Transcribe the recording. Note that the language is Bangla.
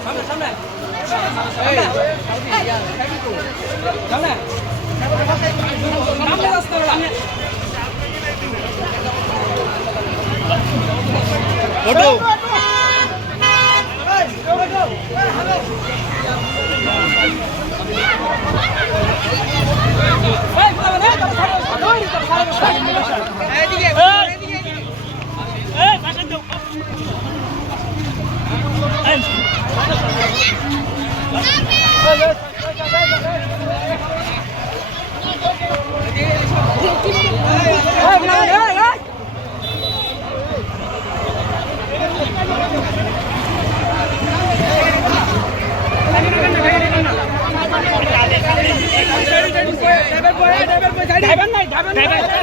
সামনে সামনে সামনে সামনে রাস্তা সামনে ফটো ড্রাইভার টাটা